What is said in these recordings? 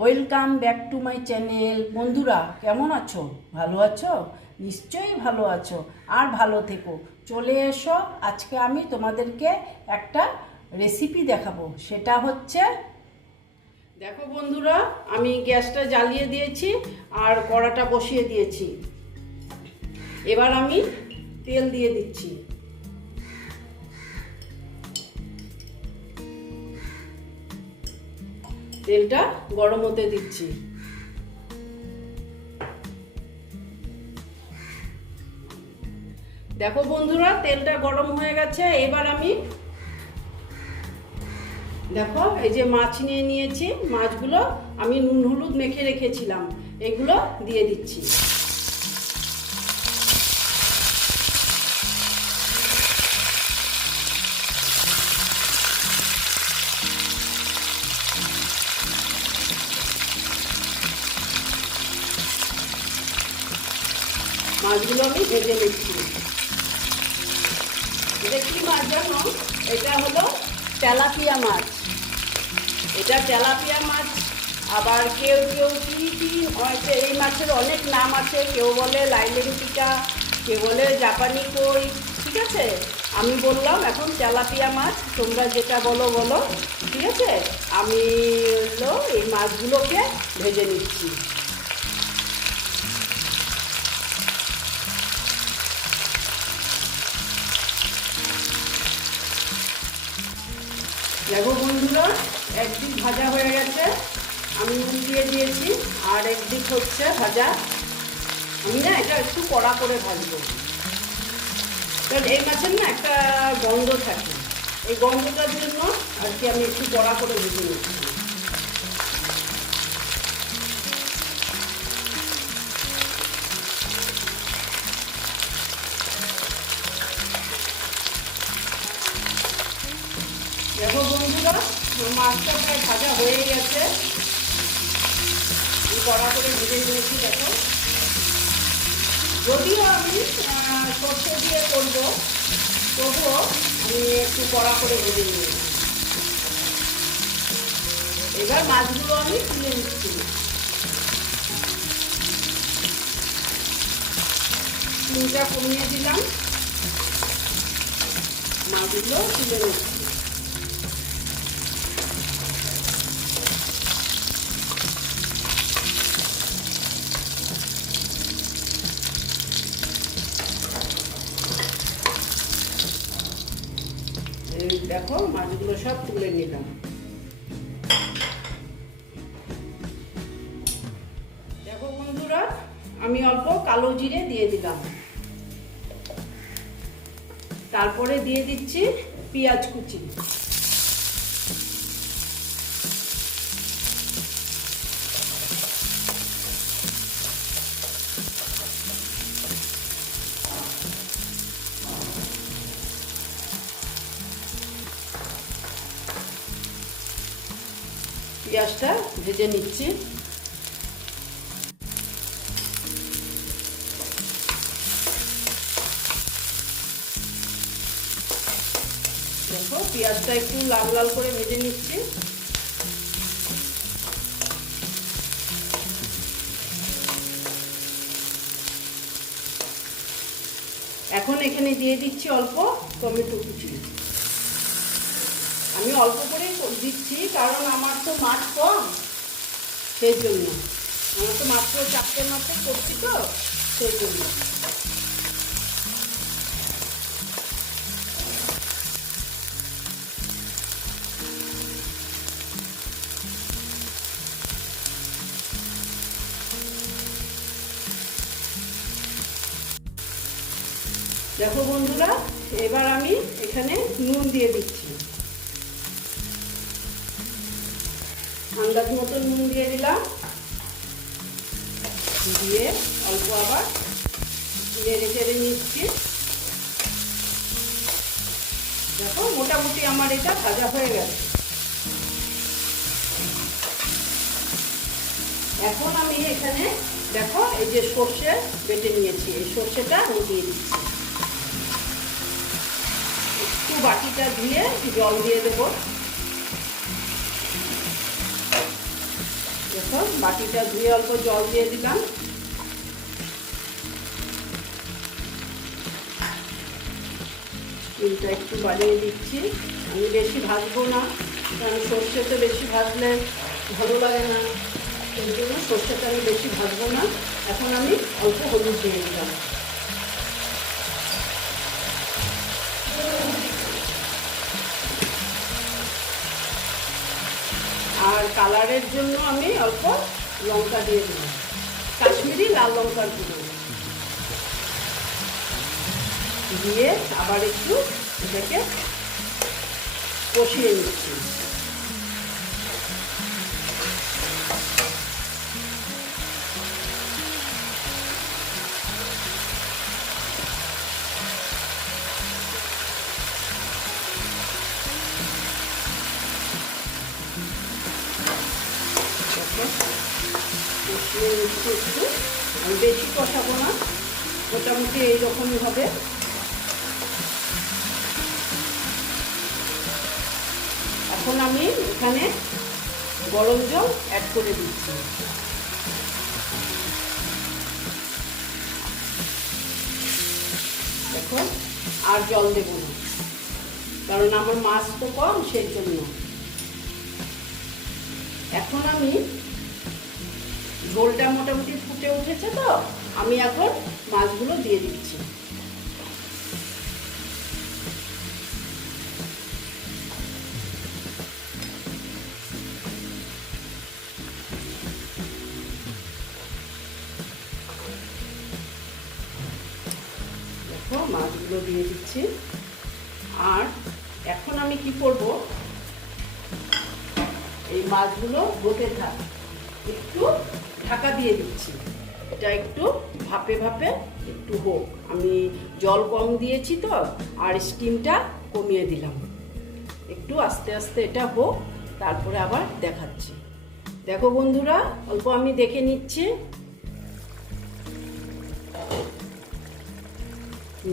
Welcome back to my channel বন্ধুরা, কেমন আছো? ভালো আছো? নিশ্চয়ই ভালো আছো। আর ভালো থেকো। চলে এসো, আজকে আমি তোমাদেরকে একটা রেসিপি দেখাবো। সেটা হচ্ছে দেখো বন্ধুরা, আমি গ্যাসটা জ্বালিয়ে দিয়েছি আর কড়াটা বসিয়ে দিয়েছি। এবার আমি তেল দিয়ে দিচ্ছি। তেলটা গরম হতে দিচ্ছি। দেখো বন্ধুরা, তেলটা গরম হয়ে গেছে। এবার আমি দেখো, এই যে মাছ নিয়ে নিয়েছি, মাছগুলো আমি নুন, হলুদ মেখে রেখেছিলাম। এগুলো দিয়ে দিচ্ছি। মাছগুলো আমি ভেজে নিচ্ছি। এটা কি মাছ জানো? এটা হলো তেলাপিয়া মাছ। এটা তেলাপিয়া মাছ। আবার কেউ কেউ কি কি হয়তো এই মাছের অনেক নাম আছে। কেউ বলে লাইলেন্টিকা কেউ বলে জাপানি কই, ঠিক আছে? আমি বললাম, এখন তেলাপিয়া মাছ, তোমরা যেটা বলো বলো। ঠিক আছে? আমি হলো এই মাছগুলোকে ভেজে নিচ্ছি। দেখো বন্ধুরা, একদিক ভাজা হয়ে গেছে, আমি উল্টিয়ে দিয়েছি, আর একদিক হচ্ছে ভাজা। আমি না এটা একটু কড়া করে ভাজবো। কারণ এই মাছের না একটা গন্ধ থাকে। এই গন্ধটার জন্য আর কি আমি একটু কড়া করে ভেজে নিচ্ছি। মাছটা প্রায় ভাজা হয়ে গেছে। কড়া করে ভেজে নিয়েছি, দেখো। যদিও আমি সর্ষে দিয়ে করব, তবুও আমি একটু কড়া করে ভেজে নিয়েছি। এবার মাছগুলো আমি তুলে নিচ্ছি। চিনটা কমিয়ে দিলাম। মাছগুলো তুলে নিচ্ছি। দেখো, মাছগুলো সব তুলে নিলাম। দেখো বন্ধুরা, আমি অল্প কালো জিরে দিয়ে দিলাম। তারপরে দিয়ে দিচ্ছি পেঁয়াজ কুচি। পেঁয়াজটা ভেজে নিচ্ছি দেখো পেঁয়াজটা একটু লাল লাল করে ভেজে নিচ্ছি এখন এখানে দিয়ে দিচ্ছি অল্প টমেটো কুচি আমি অল্প করেই দিচ্ছি, কারণ আমার তো মাছ কম। সেই জন্য। আমার তো মাত্র চারটে মাত্র করছি তো, সেই জন্য। দেখো বন্ধুরা, এবার আমি এখানে নুন দিয়ে দিচ্ছি। আন্দাজ মতো নুন দিয়ে দিলাম। দিয়ে অল্প আবার নেড়ে চেড়ে নিচ্ছি। দেখো, মোটামুটি আমার এটা ভাজা হয়ে গেছে। এখন আমি এখানে, দেখো, এই যে সর্ষে বেটে নিয়েছি। এই সর্ষেটা আমি দিয়ে দিচ্ছি। একটু বাটিটা ধুয়ে জল দিয়ে দেবো। দেখো বাটিটা ধুয়ে অল্প জল দিয়ে দিলাম। ডিমটা একটু বাড়িয়ে দিচ্ছি। আমি বেশি ভাজবো না, কারণ সর্ষেতে বেশি ভাজলে ভালো লাগে না। সেই জন্য সর্ষেটা আমি বেশি ভাজবো না। এখন আমি অল্প হলুদ দিয়ে দিলাম। আর কালারের জন্য আমি অল্প লঙ্কা দিয়ে দিলাম কাশ্মীরি লাল লঙ্কার গুঁড়ো। দিয়ে আবার একটু এটাকে কষিয়ে নিচ্ছি। বেশি কষাবো না। মোটামুটি এইরকমই হবে। এখন আমি এখানে গরম জল অ্যাড করে দিচ্ছি। দেখো, আর জল দেবো না। কারণ আমার মাছ তো কম, সেই জন্য। এখন আমি ঝোলটা মোটামুটি ফুটে উঠেছে তো, আমি এখন মাছগুলো দিয়ে দিচ্ছি। দেখো, মাছগুলো দিয়ে দিচ্ছি। আর এখন আমি কি করব? এই মাছগুলো হতে থাক, একটু ঢাকা দিয়ে দিচ্ছি। এটা একটু ভাপে ভাপে, একটু হোক। আমি জল কম দিয়েছি তো, আর স্টিমটা কমিয়ে দিলাম। একটু আস্তে আস্তে এটা হোক, তারপরে আবার দেখাচ্ছি। দেখো বন্ধুরা, অল্প আমি দেখে নিচ্ছি।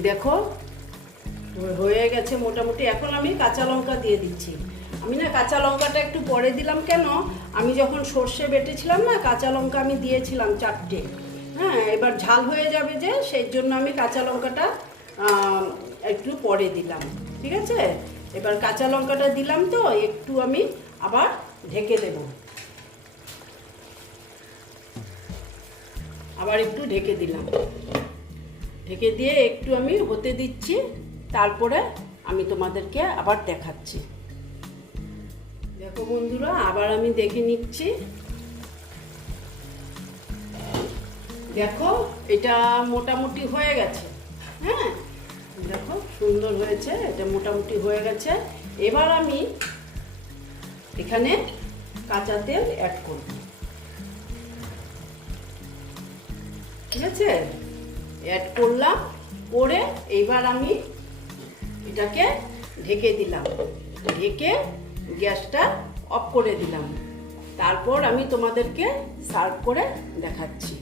দেখো, হয়ে গেছে মোটামুটি। এখন আমি কাঁচা লঙ্কা দিয়ে দিচ্ছি। আমি না কাঁচা লঙ্কাটা একটু পরে দিলাম কেন? আমি যখন সর্ষে বেটেছিলাম না, কাঁচা লঙ্কা আমি দিয়েছিলাম চারটে। হ্যাঁ এবার ঝাল হয়ে যাবে যে, সেই জন্য আমি কাঁচা লঙ্কাটা একটু পরে দিলাম। ঠিক আছে? এবার কাঁচা লঙ্কাটা দিলাম তো, একটু আমি আবার ঢেকে দেব। আবার একটু ঢেকে দিলাম। ঢেকে দিয়ে একটু আমি হতে দিচ্ছি, তারপরে আমি তোমাদেরকে আবার দেখাচ্ছি। দেখো বন্ধুরা, আবার আমি দেখে নিচ্ছি। দেখো, এটা মোটামুটি হয়ে গেছে। হ্যাঁ? দেখো, সুন্দর হয়েছে, এটা মোটামুটি হয়ে গেছে। এবার আমি এখানে কাঁচা তেল অ্যাড করব। ঠিক আছে? অ্যাড করলাম, করে এইবার আমি এটাকে ঢেকে দিলাম। ঢেকে গ্যাসটা অফ করে দিলাম। তারপর আমি তোমাদেরকে সার্ভ করে দেখাচ্ছি।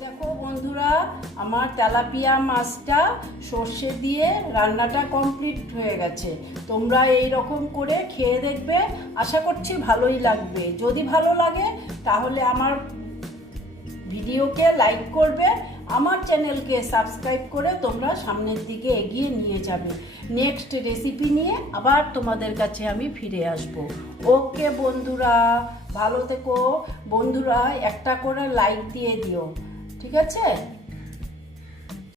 দেখো বন্ধুরা, আমার তেলাপিয়া মাছটা সর্ষে দিয়ে রান্নাটা কমপ্লিট হয়ে গেছে। তোমরা এই রকম করে খেয়ে দেখবে, আশা করছি ভালোই লাগবে। যদি ভালো লাগে, তাহলে আমার ভিডিওকে লাইক করবে আমার চ্যানেলকে সাবস্ক্রাইব করে তোমরা সামনের দিকে এগিয়ে নিয়ে যাবে। নেক্সট রেসিপি নিয়ে আবার তোমাদের কাছে আমি ফিরে আসব। ওকে বন্ধুরা, ভালো থেকো। বন্ধুরা, একটা করে লাইক দিয়ে দিও। ঠিক আছে?